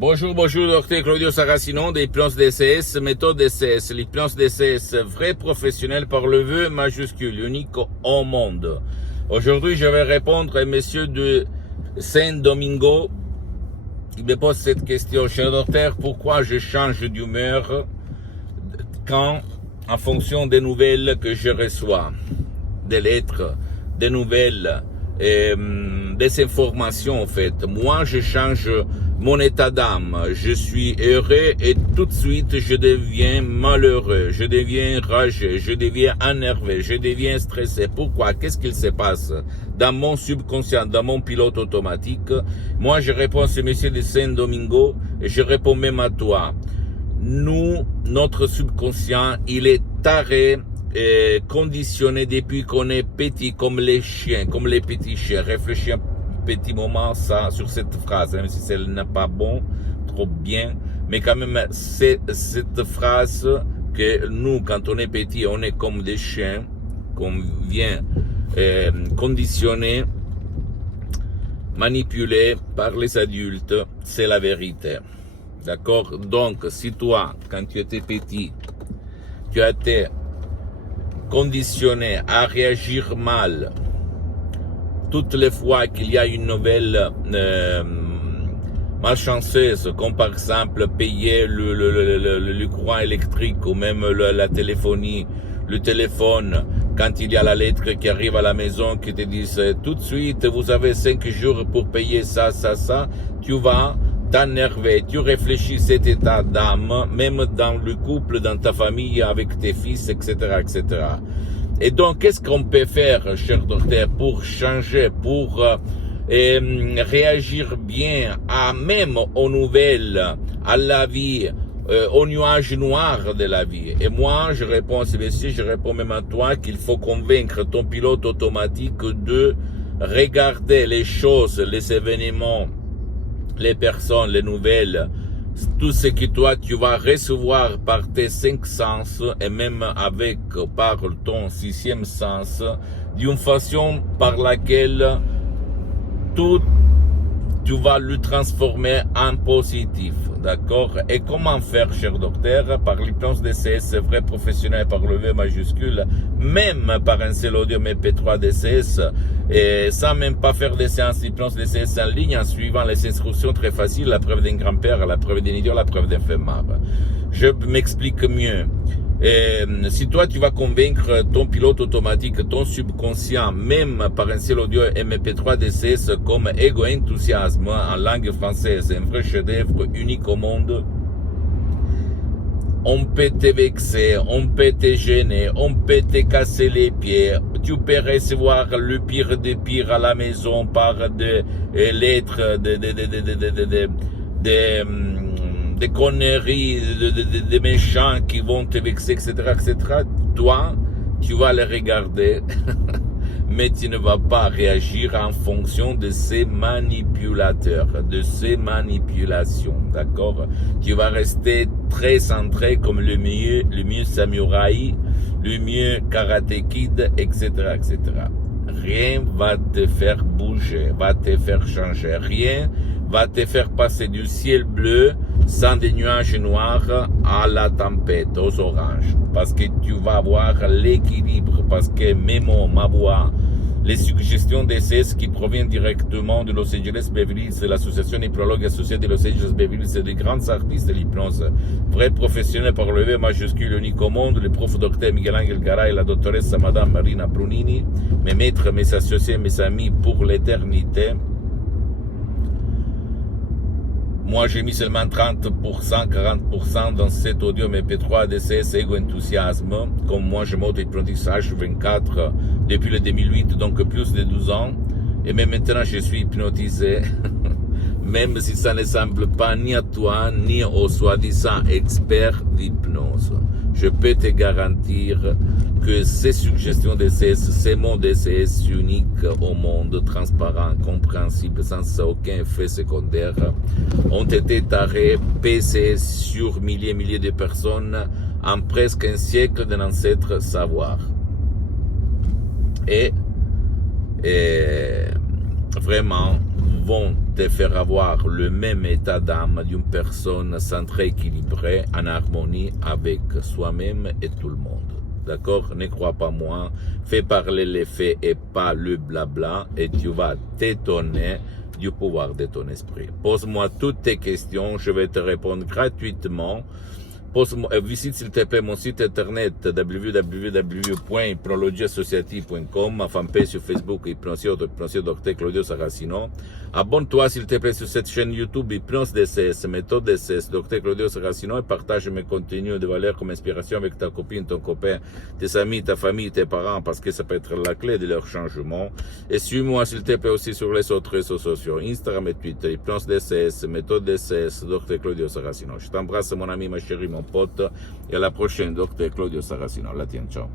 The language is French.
Bonjour, docteur Claudio Saracino de l'hypnose DCS, méthode DCS. L'hypnose DCS, vrai professionnel par le vœu majuscule, unique au monde. Aujourd'hui, je vais répondre à monsieur de Saint-Domingo qui me pose cette question. Cher docteur, pourquoi je change d'humeur quand, en fonction des nouvelles que je reçois, des lettres, des nouvelles, des informations en fait. Moi, je change mon état d'âme. Je suis heureux et tout de suite, je deviens malheureux. Je deviens rageux. Je deviens énervé. Je deviens stressé. Pourquoi? Qu'est-ce qu'il se passe dans mon subconscient, dans mon pilote automatique? Moi, je réponds à ce monsieur de Saint-Domingo et je réponds même à toi. Nous, notre subconscient, il est taré, conditionné depuis qu'on est petit, comme les chiens, comme les petits chiens. Réfléchis un petit moment sur cette phrase, même si elle n'est pas bon, trop bien, mais quand même, c'est cette phrase que nous, quand on est petit, on est comme des chiens, qu'on vient conditionner, manipuler par les adultes, c'est la vérité. D'accord? Donc, si toi, quand tu étais petit, tu as été conditionné à réagir mal toutes les fois qu'il y a une nouvelle malchanceuse, comme par exemple payer le courant électrique ou même la téléphonie, le téléphone, quand il y a la lettre qui arrive à la maison qui te dit tout de suite vous avez 5 jours pour payer ça, tu vas t'énerver, tu réfléchis cet état d'âme, même dans le couple, dans ta famille, avec tes fils, etc., etc. Et donc, qu'est-ce qu'on peut faire, cher docteur, pour changer, pour réagir bien, même aux nouvelles, à la vie, aux nuages noirs de la vie? Et moi, je réponds à ce monsieur, je réponds même à toi qu'il faut convaincre ton pilote automatique de regarder les choses, les événements, les personnes, les nouvelles, tout ce que toi tu vas recevoir par tes 5 sens et même par ton 6e sens, d'une façon par laquelle tout tu vas le transformer en positif, d'accord? Et comment faire, cher docteur? Par l'hypnose DCS, vrai professionnel par le V majuscule, même par un seul audio MP3 DCS, et sans même pas faire des séances d'hypnose DCS en ligne, en suivant les instructions très faciles, la preuve d'un grand-père, la preuve d'un idiot, la preuve d'un femmard. Je m'explique mieux. Et si toi tu vas convaincre ton pilote automatique, ton subconscient, même par un seul audio MP3 DCS comme Ego Enthousiasme en langue française, un vrai chef-d'œuvre unique au monde, on peut te vexer, on peut te gêner, on peut te casser les pieds, tu peux recevoir le pire des pires à la maison par des lettres, des conneries, des méchants qui vont te vexer, etc., etc. Toi, tu vas les regarder, mais tu ne vas pas réagir en fonction de ces manipulateurs, de ces manipulations, d'accord? Tu vas rester très centré comme le mieux samouraï, le mieux karaté kid, etc., etc. Rien va te faire bouger, va te faire changer, rien va te faire passer du ciel bleu sans des nuages noirs à la tempête, aux oranges. Parce que tu vas avoir l'équilibre, parce que mes mots, ma voix, les suggestions DCS qui proviennent directement de Los Angeles Beverly Hills, de l'association hypnologue associée de Los Angeles Beverly Hills, des grands artistes de l'hypnose, vrais professionnels par le V majuscule unique au monde, le prof docteur Miguel Angel Garay, la doctoresse Madame Marina Brunini, mes maîtres, mes associés, mes amis pour l'éternité. Moi, j'ai mis seulement 30%, 40% dans cet audio MP3 DCS Ego Enthousiasme. Comme moi, je m'auto-hypnotise H24 depuis le 2008, donc plus de 12 ans. Et même maintenant, je suis hypnotisé. Même si ça ne semble pas ni à toi, ni au soi-disant expert d'hypnose. Je peux te garantir que ces suggestions DCS, ces mots DCS uniques au monde, transparents, compréhensibles, sans aucun effet secondaire, ont été tarés, pesés sur milliers et milliers de personnes en presque un siècle de l'ancêtre savoir. Et vraiment, vont te faire avoir le même état d'âme d'une personne centrée, équilibrée, en harmonie avec soi-même et tout le monde. D'accord? Ne crois pas moi, fais parler les faits et pas le blabla et tu vas t'étonner du pouvoir de ton esprit. Pose-moi toutes tes questions, je vais te répondre gratuitement. Visite s'il te plaît mon site internet www.hypnologieassociative.com, ma fanpage sur Facebook Hypnose Dr Claudio Saracino. Abonne-toi s'il te plaît sur cette chaîne YouTube Hypnose DCS, méthode DCS Dr Claudio Saracino, et partage mes contenus de valeur comme inspiration avec ta copine, ton copain, tes amis, ta famille, tes parents, parce que ça peut être la clé de leur changement. Et suis-moi s'il te plaît aussi sur les autres réseaux sociaux, Instagram et Twitter, Hypnose DCS, méthode DCS Dr Claudio Saracino. Je t'embrasse mon ami, ma chérie, mon pote, et à la prochaine, Dr Claudio Saracino. La tienne, ciao.